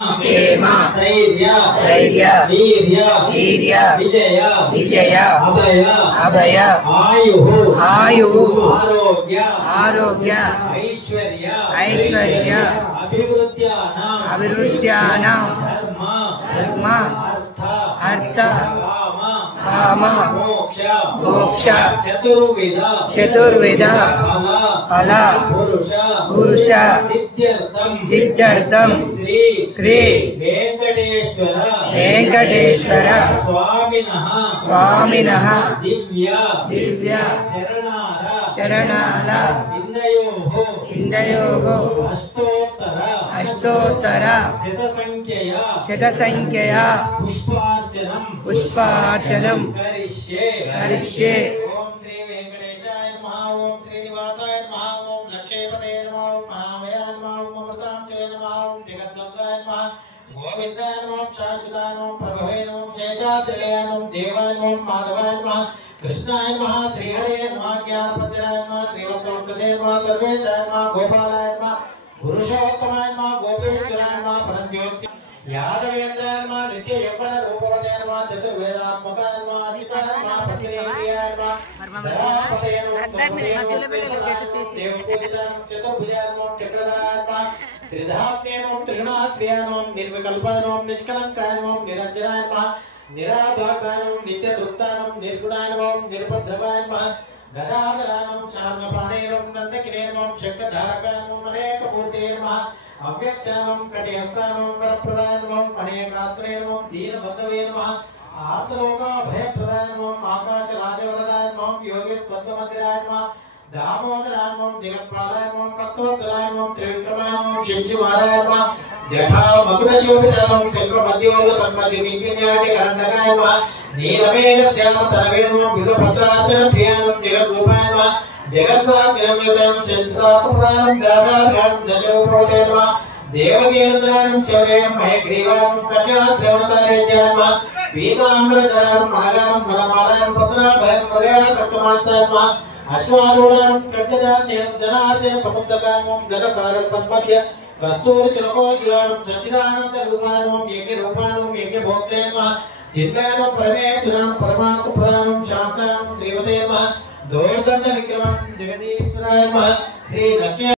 क्षेम धैर्य वीर्य विजय अभय आयु आरोग्य ऐश्वर्य अभिवृद्ध्यानां धर्म अर्थ काम मोक्ष चतुर्विध फल पुरुष सिद्ध्यर्थं श्री वेंकटेश्वर स्वामिनः दिव्य चरणार इंदयोः अष्टोत्तर शतसंख्यया पुष्पार्चनं करिष्ये। ओम श्री वेंकटेशाय नमः। ओम श्रीनिवासाय नमः। ओम लक्ष्मीपते नमः। ओम महामयाय नमः। ओम अमृतांशय नमः। ओम जगद्वल्लभाय नमः। गोविंदाय नमः। शाश्वताय नमः। प्रभवे नमः। शेषाद्रिलयाय नमः। देवाय नमः। माधवाय नमः। कृष्णाय नमः। श्रीहरे नमः। ज्ञानपतिराय नमः। श्रीवत्सवत्ससे नमः। सर्वेशाय नमः। गोपालाय नमः। पुरुषोत्तमाय नमः। गोपेश्वराय नमः। परमज्योत्स्य यादवेन्द्राय नमः। नित्य यौवन रूपवते नमः। चतुर्वेदात्मकाय नमः। आदिशाय नमः। पतिरेन्द्रियाय नमः। धरापते नमः। चतुर्भुजाय नमः। चक्रधराय नमः। त्रिधात्म्ये नमः। त्रिगुणाश्रयाय नमः। निर्विकल्पाय नमः। निष्कलंकाय नमः। निरंजनाय नमः। निराभासाय नमः। नित्यतृप्ताय नमः। निर्गुणाय नमः। निरुपद्रवाय नमः। गदाधराय नमः। शार्ङ्गपाणे नमः। दण्डकिने नमः। शक्तिधारकाय नमः। अनेकमूर्तये नमः। अव्यक्ताय नमः। कटिहस्ताय नमः। वरप्रदाय नमः। अनेकात्रे नमः। दीनबन्धवे नमः। आर्तलोकाभयप्रदाय नमः। आकाशराजवरदाय नमः। योगिपद्ममन्दिराय नमः। दामोदराय नमः। जगत्पालाय नमः। भक्तवत्सलाय नमः। त्रिविक्रमाय नमः। शिवशिवाराय नमः। जटामकुटशोभिताय नमः। शङ्खमध्योग सन्मतिविज्ञाटे करण्डकाय नमः। नीलमेघश्यामतरवे नमः। बिल्वपत्रार्चनप्रियाय नमः। जगद्रूपाय नमः। जगत्साक्षिरम्युतं शक्तिसात्प्रदानं दासाभ्यां दशरूपवते नमः। देवकीनन्द्रायं चौर्यं महेग्रीवां कन्याश्रवणतारेज्याय नमः। पीताम्बरधरां मनगां वनमालां पद्मनाभं मृगयासक्तमांसाय नमः। अश्वारूढां कण्ठदान्यं जनार्दन समुत्सकाय नमः। जनसारसम्पद्य कस्तूरितिलकोज्ज्वलां सच्चिदानन्दरूपाय नमः। यज्ञरूपाय नमः। यज्ञभोक्त्रे नमः। चिन्मयां परमेश्वरां परमार्थप्रदानं शान्तां श्रीमते नमः। दोर्दण्ड विक्रमं जगदीश्वराय नमः। श्री लक्ष्मी